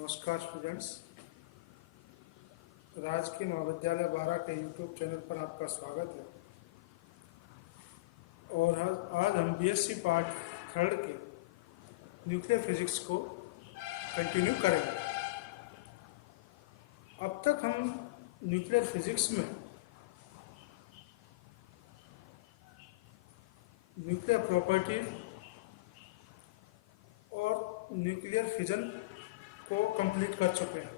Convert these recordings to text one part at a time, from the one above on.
नमस्कार स्टूडेंट्स, राजकीय महाविद्यालय बारा के यूट्यूब चैनल पर आपका स्वागत है। और आज हम बीएससी पार्ट थर्ड के न्यूक्लियर फिजिक्स को कंटिन्यू करेंगे। अब तक हम न्यूक्लियर फिजिक्स में न्यूक्लियर प्रॉपर्टीज और न्यूक्लियर फिजन को कंप्लीट कर चुके हैं।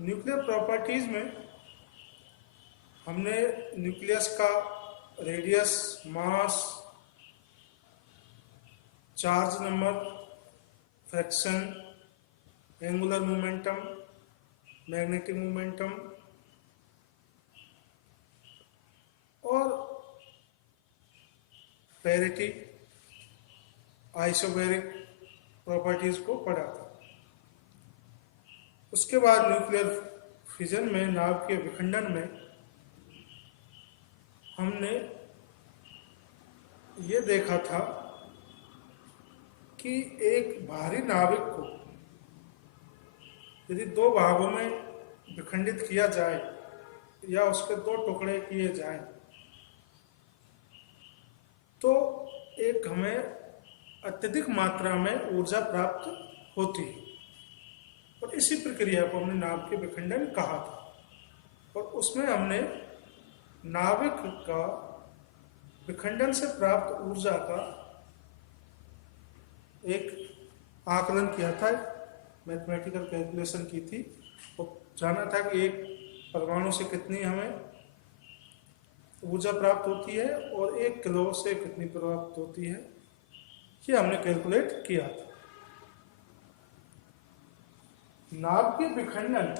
न्यूक्लियर प्रॉपर्टीज में हमने न्यूक्लियस का radius, mass, charge number, fraction, angular momentum, magnetic momentum और पैरिटी, आइसोबैरिक प्रॉपर्टीज को पढ़ा था। उसके बाद न्यूक्लियर फिजन में, नाभ के विखंडन में, हमने ये देखा था कि एक भारी नाभिक को यदि दो भागों में विखंडित किया जाए या उसके दो टुकड़े किए जाएं तो एक हमें अत्यधिक मात्रा में ऊर्जा प्राप्त होती है। और इसी प्रक्रिया को हमने नाभ के विखंडन कहा था। और उसमें हमने नाभिक का विखंडन से प्राप्त ऊर्जा का एक आकलन किया था, मैथमेटिकल कैलकुलेशन की थी। और जाना था कि एक परमाणु से कितनी हमें ऊर्जा प्राप्त होती है और 1 किलो से कितनी प्राप्त होती है, ये हमने कैलकुलेट किया था। नाभ के विखंडन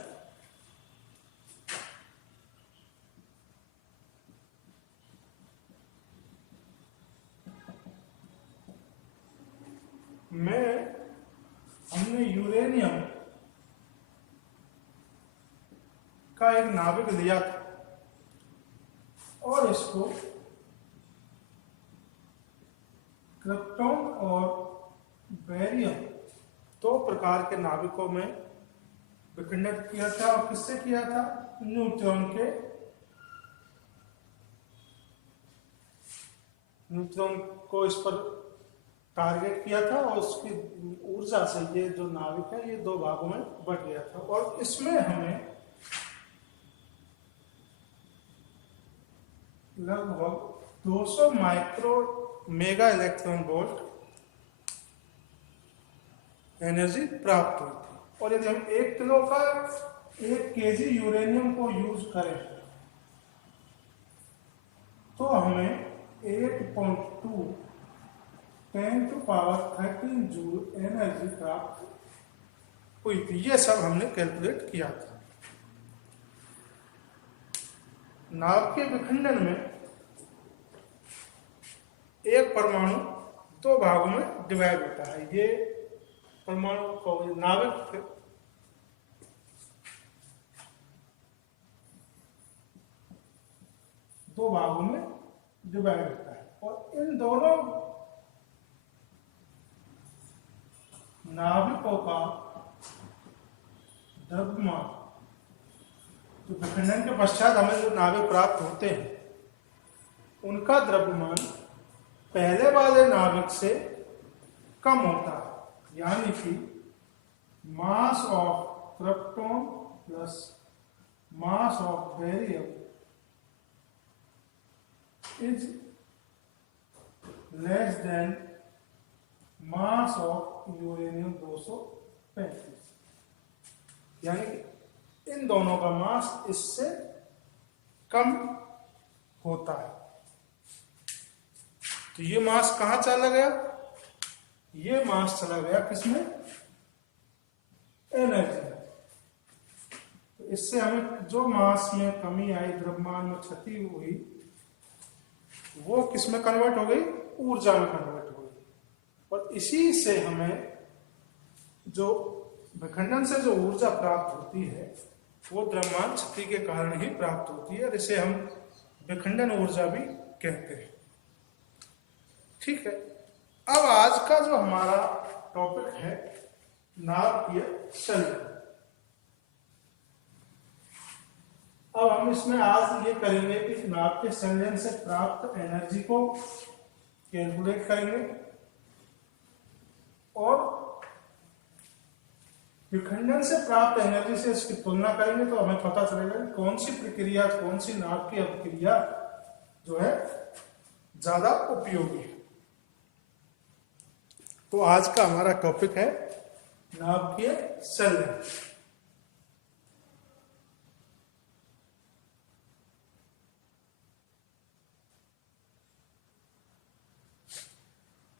में हमने यूरेनियम का एक नाभिक लिया था और इसको क्रिप्टॉन और बेरियम दो प्रकार के नाभिकों में विखंडित किया था। और किससे किया था? न्यूट्रॉन को इस पर टारगेट किया था और उसकी ऊर्जा से ये जो नाभिक है ये दो भागों में बट गया था। और इसमें हमें लगभग 200 micro mega electron volt energy प्राप्त हुई थी। और यदि हम 1 किलो का 1 केजी यूरेनियम को यूज करें तो हमें 8.2 10⁻13 जूल एनर्जी प्राप्त हुई थी। ये सब हमने कैलकुलेट किया था। नाभ के विखंडन में एक परमाणु दो भागों में डिवाइड होता है। ये परमाणु को नाभिक दो भागों में डिवाइड होता है और इन दोनों नाभिकों का द्रव्यमान, जो विखंडन के पश्चात हमें जो नाभिक प्राप्त होते हैं उनका द्रव्यमान पहले वाले नाभिक से कम होता है। यानी कि mass of krypton plus mass of barium is less then mass of uranium 235। यानी कि इन दोनों का मास इससे कम होता है। तो ये मास कहां चला गया? ये मास चला गया किसमें? एनर्जी में। तो इससे हमें जो मास में कमी आई, द्रव्यमान में क्षति हुई, वो किसमें कन्वर्ट हो गई? ऊर्जा में कन्वर्ट हो गई। और इसी से हमें जो विखंडन से जो ऊर्जा प्राप्त होती है वो द्रव्यमान क्षति के कारण ही प्राप्त होती है और इसे हम विखंडन ऊर्जा भी कहते हैं। ठीक है। अब आज का जो हमारा टॉपिक है नाभिकीय संलयन। अब हम इसमें आज ये करेंगे कि नाभिकीय संलयन से प्राप्त एनर्जी को कैलकुलेट करेंगे और विखंडन से प्राप्त एनर्जी से इसकी तुलना करेंगे, तो हमें पता चलेगा कि कौन सी प्रक्रिया, कौन सी नाभिकीय अभिक्रिया जो है ज्यादा उपयोगी है। तो आज का हमारा टॉपिक है नाभिकीय संलयन।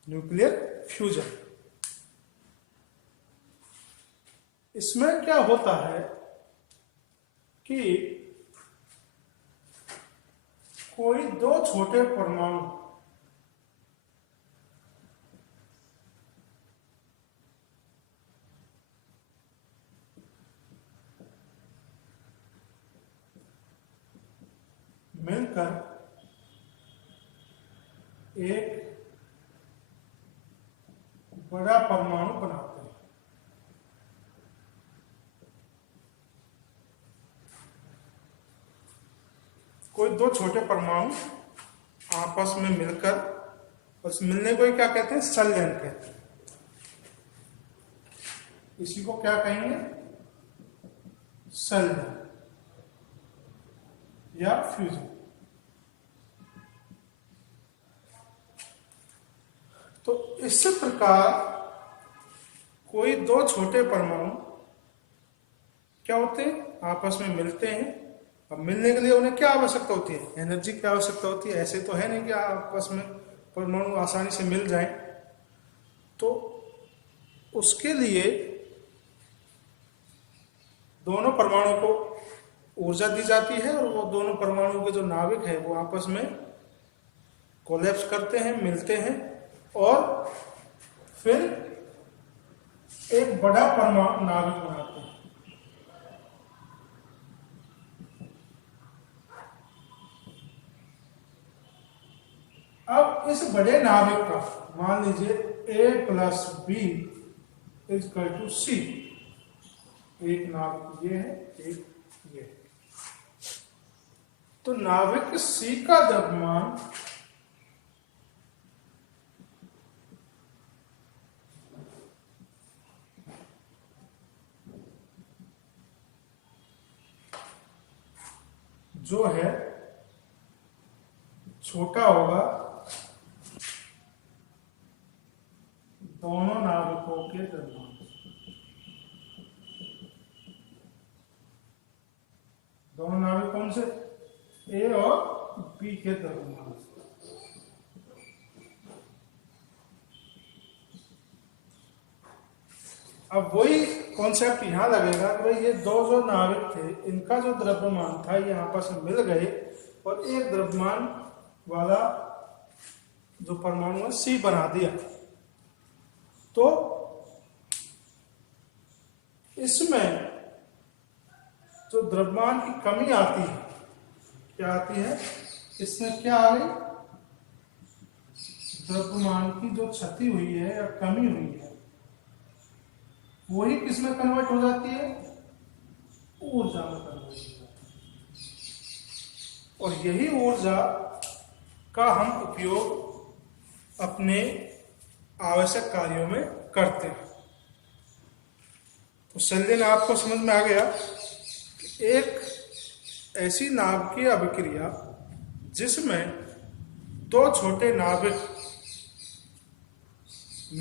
Nuclear fusion. इसमें क्या होता है कि कोई दो छोटे परमाणु मिलकर एक बड़ा परमाणु बनाते हैं। कोई दो छोटे परमाणु आपस में मिलकर, उस मिलने को ही क्या कहते हैं? संलयन कहते हैं। इसी को क्या कहेंगे? संलयन या फ्यूजन। तो इस प्रकार कोई दो छोटे परमाणु क्या होते हैं? आपस में मिलते हैं। अब मिलने के लिए उन्हें क्या आवश्यकता होती है? एनर्जी की आवश्यकता होती है। ऐसे तो है नहीं कि आपस में परमाणु आसानी से मिल जाएं। तो उसके लिए दोनों परमाणु को ऊर्जा दी जाती है और वो दोनों परमाणु के जो नाभिक है वो आपस में कोलैप्स करते हैं, मिलते हैं और फिर एक बड़ा परमाणु नाभिक बनाते हैं। अब इस बड़े नाभिक का मान लीजिए A+B = C। एक नाभिक ये है, एक ये है। तो नाभिक C का द्रव्यमान जो है छोटा होगा दोनों नाभिकों के द्रव्यमान। दोनों नाभिक कौन से? ए और बी के द्रव्यमान। अब वही कॉन्सेप्ट यहां लगेगा कि भाई ये दो जो नाभिक थे इनका जो द्रव्यमान था ये आपस में मिल गए और एक द्रव्यमान वाला जो परमाणु है C बना दिया। तो इसमें जो द्रव्यमान की कमी आती है, क्या आती है? इसमें क्या आ गई? द्रव्यमान की जो क्षति हुई है या कमी हुई है वही किसमें कन्वर्ट हो जाती है? ऊर्जा में कन्वर्ट हो जाती है। और यही ऊर्जा का हम उपयोग अपने आवश्यक कार्यों में करते हैं। तो संलयन आपको समझ में आ गया। एक ऐसी नाभिकीय अभिक्रिया जिसमें दो छोटे नाभिक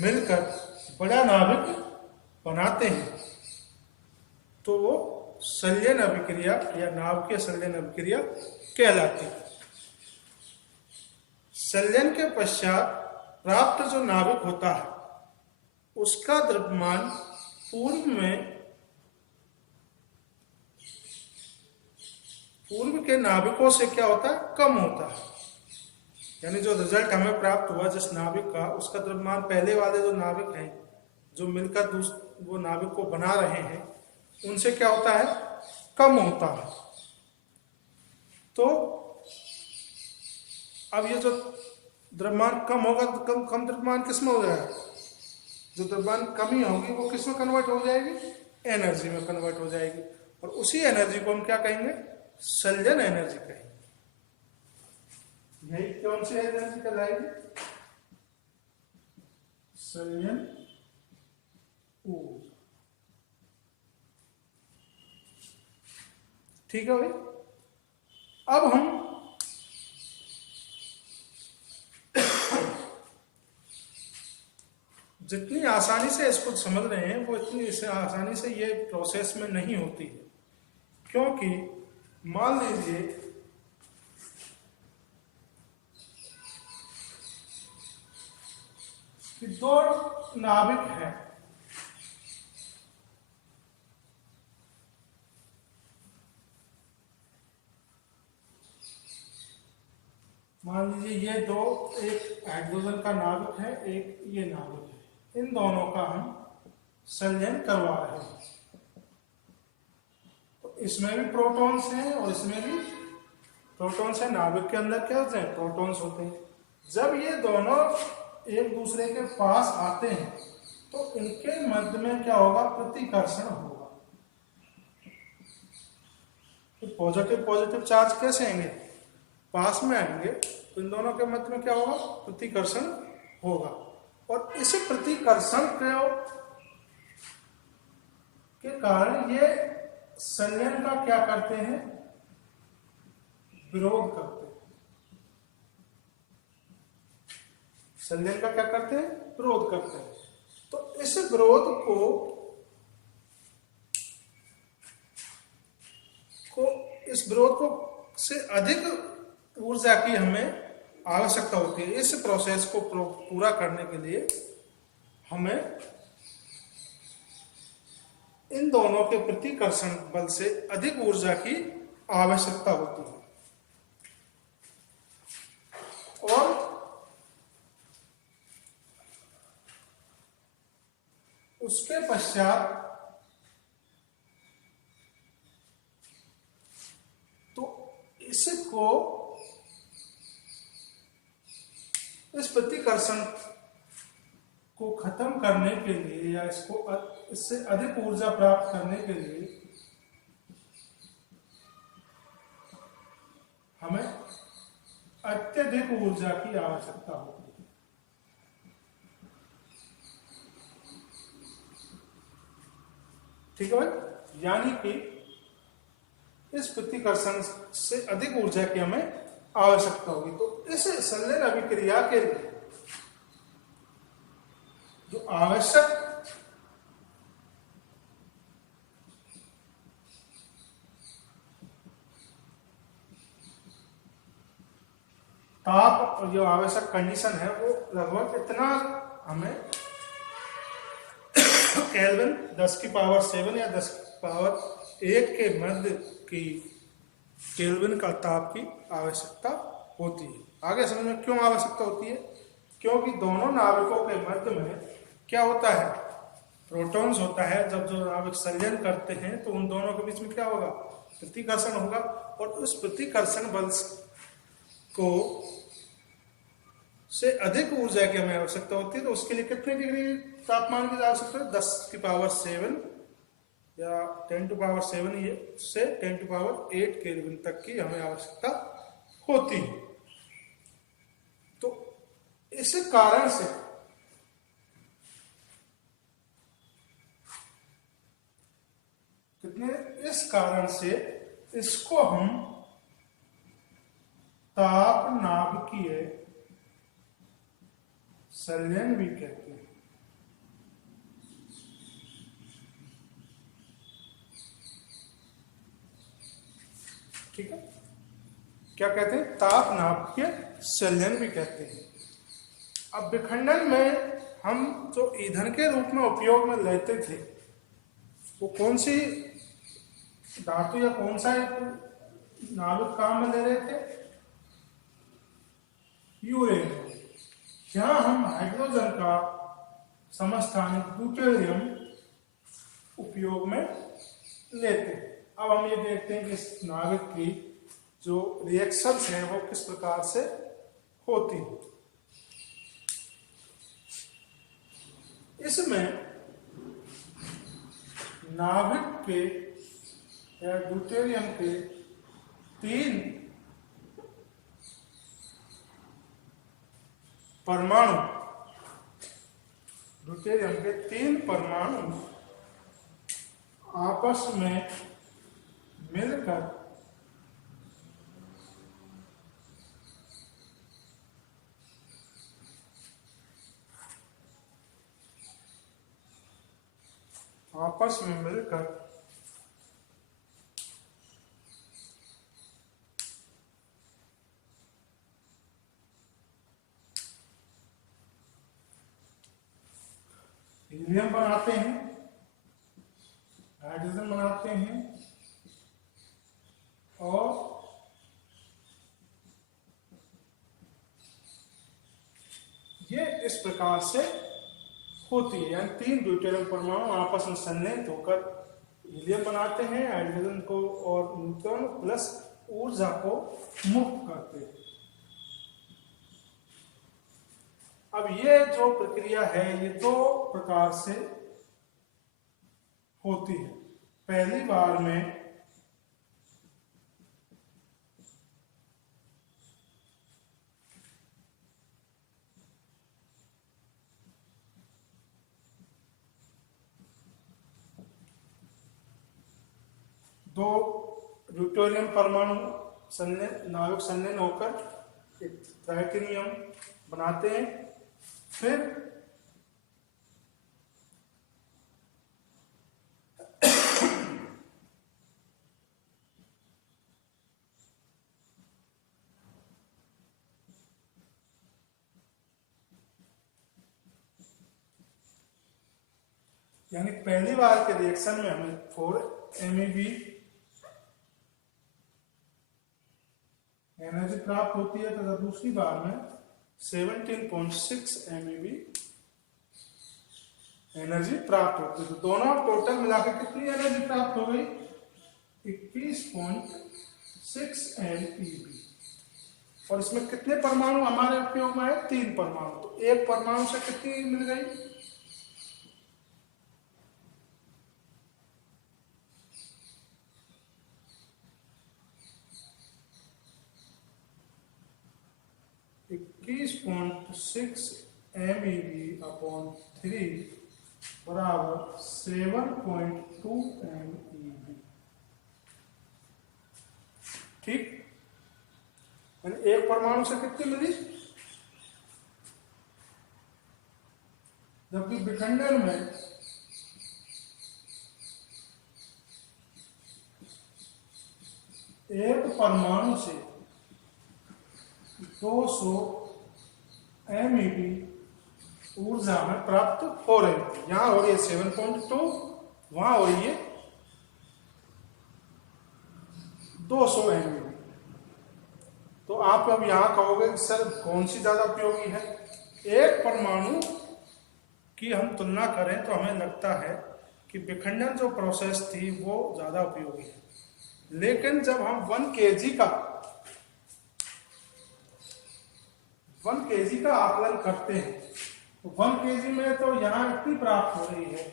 मिलकर बड़ा नाभिक बनाते हैं, तो वो संलयन अभिक्रिया या नाभिकीय संलयन अभिक्रिया कहलाती है। संलयन के पश्चात प्राप्त जो नाभिक होता है उसका द्रव्यमान पूर्व के नाभिकों से क्या होता है? कम होता है। यानी जो रिजल्ट हमें प्राप्त हुआ जिस नाभिक का, उसका द्रव्यमान पहले वाले जो नाभिक हैं जो मिलकर वो नाभिक को बना रहे हैं उनसे क्या होता है? कम होता है। तो अब ये जो द्रव्यमान कम होगा तो कम द्रव्यमान किसमें हो जाएगा? जो द्रव्यमान कमी होगी वो किस में कन्वर्ट हो जाएगी, एनर्जी में कन्वर्ट हो जाएगी, और उसी एनर्जी को हम क्या कहेंगे, संलयन एनर्जी कहेंगे। यही कौन सी एनर्जी कहलाएगी, संलयन ऊर्जा। ठीक है भाई। अब हम जितनी आसानी से इसको समझ रहे हैं वो इतनी आसानी से ये प्रोसेस में नहीं होती है, क्योंकि मान लीजिए कि दो नाविक हैं, मान लीजिए ये दो, एक हाइड्रोजन का नाविक है, एक ये नाविक है, इन दोनों का हम संलयन करवा रहे हैं। तो इसमें भी प्रोटॉन्स हैं और इसमें भी प्रोटॉन्स है। नाविक के अंदर क्या होते हैं, प्रोटॉन्स होते हैं। जब ये दोनों एक दूसरे के पास आते हैं तो इनके मध्य में क्या होगा, प्रतिकर्षण होगा। तो पॉजिटिव पॉजिटिव चार्ज कैसे आएंगे, पास में आएंगे, तो इन दोनों के मध्य में क्या होगा, प्रतिकर्षण होगा। और इस प्रतिकर्षण के कारण ये संलयन का क्या करते हैं, विरोध करते हैं। संलयन का क्या करते हैं, विरोध करते हैं। तो इस विरोध को इस विरोध को से अधिक ऊर्जा की हमें आवश्यकता होती है। इस प्रोसेस को पूरा करने के लिए हमें इन दोनों के प्रतिकर्षण बल से अधिक ऊर्जा की आवश्यकता होती है। और उसके पश्चात तो इसको, इस प्रतिकर्षण को खत्म करने के लिए या इससे अधिक ऊर्जा प्राप्त करने के लिए हमें अत्यधिक ऊर्जा की आवश्यकता होती है। ठीक है भाई, यानी कि इस प्रतिकर्षण से अधिक ऊर्जा की हमें आवश्यकता होगी। तो इस संलयन अभिक्रिया के लिए जो आवश्यक ताप और जो आवश्यक कंडीशन है वो लगभग इतना हमें केल्विन 10⁻⁷ या 10⁻⁸ के मध्य की केल्विन का ताप की आवश्यकता होती है। आगे समझ में क्यों आवश्यकता होती है, क्योंकि दोनों नाविकों के मध्य में क्या होता है, प्रोटॉन्स होता है। जब जो नाविक संलयन करते हैं तो उन दोनों के बीच में क्या होगा, प्रतिकर्षण होगा। और उस प्रतिकर्षण बल को से अधिक ऊर्जा की हमें आवश्यकता होती है। तो उसके लिए कितने डिग्री तापमान की आवश्यकता है, 10⁻⁷ या 10⁻⁷ ये से 10⁸ केल्विन तक की हमें आवश्यकता होती है। तो इस कारण से इस कारण से इसको हम ताप नाभिकीय संलयन भी कहते हैं। ठीक है, क्या कहते हैं, ताप नाभिकीय संलयन भी कहते हैं। अब विखंडन में हम जो ईंधन के रूप में उपयोग में लेते थे वो कौन सी धातु या कौन सा नाभिक काम में ले रहे थे, यूरेनियम। यहां हम हाइड्रोजन का समस्थानिक ड्यूटेरियम उपयोग में लेते हैं। अब हम ये देखते हैं कि इस नाभिक की जो रिएक्शंस हैं वो किस प्रकार से होती है। इसमें नाभिक के या ड्यूटेरियम के 3 परमाणु, ड्यूटेरियम के 3 परमाणु आपस में मिलकर हीलियम बनाते हैं, हाइड्रोजन बनाते हैं और ये इस प्रकार से होती है। यानी 3 ड्यूटेरियम परमाणु आपस में संलयन होकर हीलियम बनाते हैं, हाइड्रोजन को और न्यूट्रॉन प्लस ऊर्जा को मुक्त करते हैं। अब ये जो प्रक्रिया है ये 2 प्रकार से होती है। पहली बार में दो ड्यूटेरियम परमाणु नाभिक संलयन होकर एक ट्राइटेनियम बनाते हैं। फिर यानी पहली बार के रिएक्शन में हमें 4 MeV एनर्जी प्राप्त होती है, तथा दूसरी बार में 17.6 MeV एनर्जी प्राप्त होती है। तो दोनों टोटल मिलाकर कितनी एनर्जी प्राप्त हो गई? 21.6 MeV। और इसमें कितने परमाणु हमारे उपयोग में है? 3 परमाणु। तो एक परमाणु से कितनी मिल गई? 21.6 MeV अपॉन 3 बराबर 7.2 MeV। ठीक, एक परमाणु से कितनी मिली? जबकि विखंडन में एक परमाणु से 200 MeV ऊर्जा में प्राप्त हो रही है। यहां हो रही है 7.2, वहां हो रही है 200 MeV। तो आप अब यहां कहोगे सर कौन सी ज्यादा उपयोगी है? एक परमाणु की हम तुलना करें तो हमें लगता है कि विखंडन जो प्रोसेस थी वो ज्यादा उपयोगी है। लेकिन जब हम 1 kg का आकलन करते हैं तो 1 kg में तो यहां इतनी प्राप्त हो रही है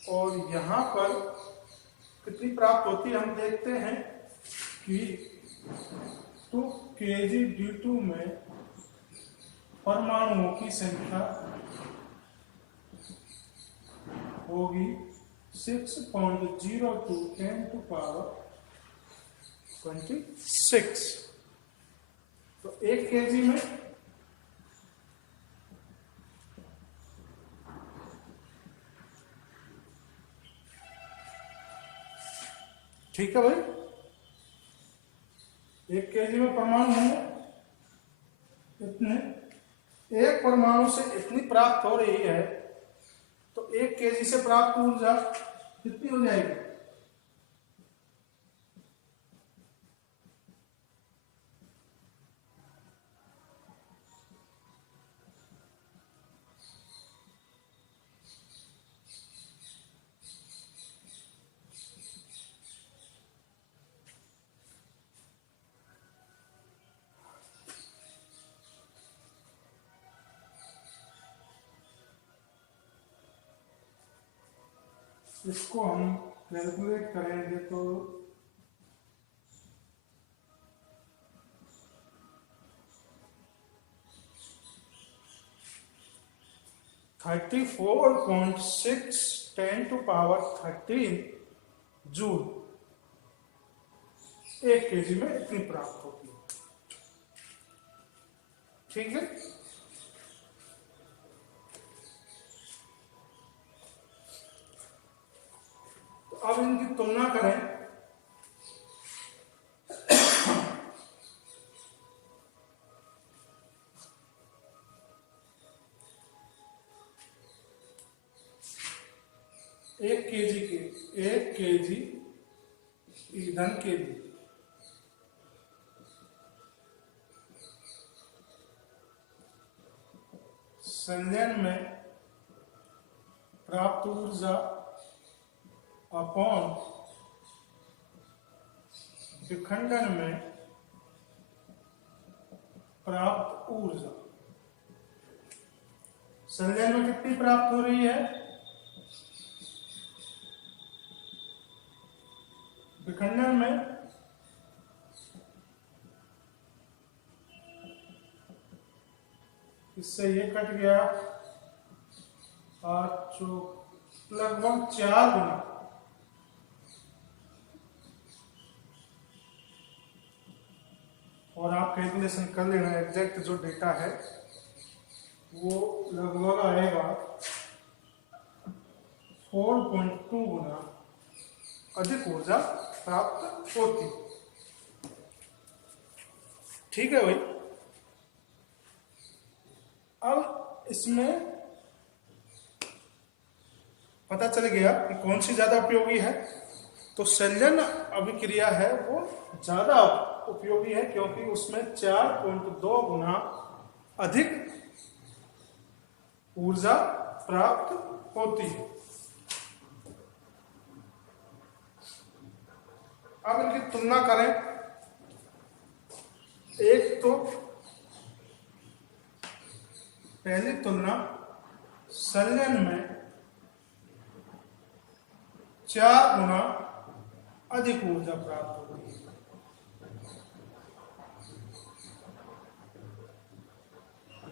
और यहां पर कितनी प्राप्त होती है हम देखते हैं कि 2 kg/D2 में परमाणुओं की संख्या होगी 6.02 10⁻26। तो 1 kg में ठीक है भाई, 1 kg में परमाणु होंगे इतने, एक परमाणु से इतनी प्राप्त हो रही है तो 1 kg से प्राप्त ऊर्जा कितनी हो जाएगी? इसको हम कैलकुलेट करेंगे तो 34.6 10⁻13 जूल 1 kg में इतनी प्राप्त होती है। ठीक है, तो अब इनकी तुलना करें। एक केजी ईंधन के लिए संलयन में प्राप्त ऊर्जा अपॉन विखंडन में प्राप्त ऊर्जा। संलयन में कितनी प्राप्त हो रही है, विखंडन में इससे ये कट गया 8 लगभग 4 गुना। और आप कैलकुलेशन कर लेना, एग्जैक्ट जो डेटा है वो लगभग आएगा 4.2 गुना अधिक ऊर्जा प्राप्त होती। ठीक है भाई, अब इसमें पता चल गया कि कौन सी ज्यादा उपयोगी है। तो संलयन अभिक्रिया है वो ज्यादा उपयोगी है क्योंकि उसमें 4.2 गुना अधिक ऊर्जा प्राप्त होती है। अब इनकी तुलना करें। एक तो पहली तुलना संलयन में 4 गुना अधिक ऊर्जा प्राप्त होती है।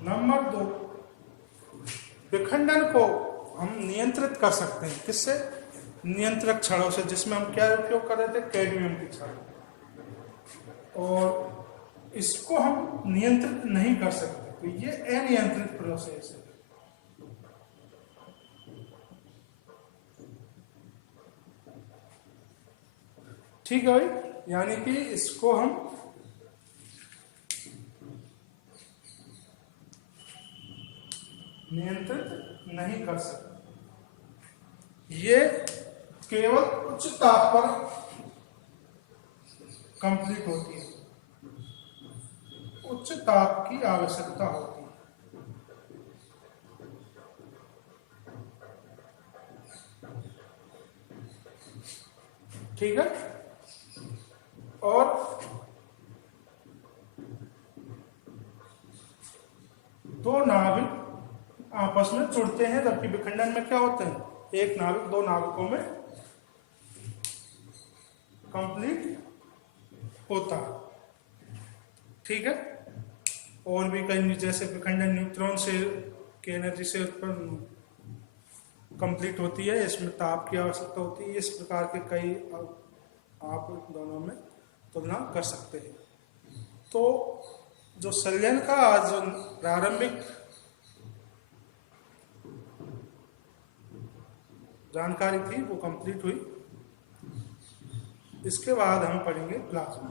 नंबर 2, विखंडन को हम नियंत्रित कर सकते हैं। किससे? नियंत्रक छड़ों से, जिसमें हम क्या उपयोग कर रहे थे, कैडमियम की छड़। और इसको हम नियंत्रित नहीं कर सकते, तो ये अनियंत्रित प्रोसेस है। ठीक है भाई, यानी कि इसको हम नियंत्रित नहीं कर सकते। ये केवल उच्च ताप पर कंप्लीट होती है, उच्च ताप की आवश्यकता होती है। ठीक है, और दो नाविक आपस में जुड़ते हैं, जबकि विखंडन में क्या होते हैं, एक नाविक 2 नाविकों में कंप्लीट होता है। ठीक है, और भी कई, जैसे विखंडन न्यूट्रॉन से की एनर्जी से उत्पन्न कंप्लीट होती है, इसमें ताप की आवश्यकता होती है। इस प्रकार के कई आप दोनों में तुलना कर सकते हैं। तो जो संलयन का जो प्रारंभिक जानकारी थी वो कंप्लीट हुई। इसके बाद हम पढ़ेंगे प्लाज्मा।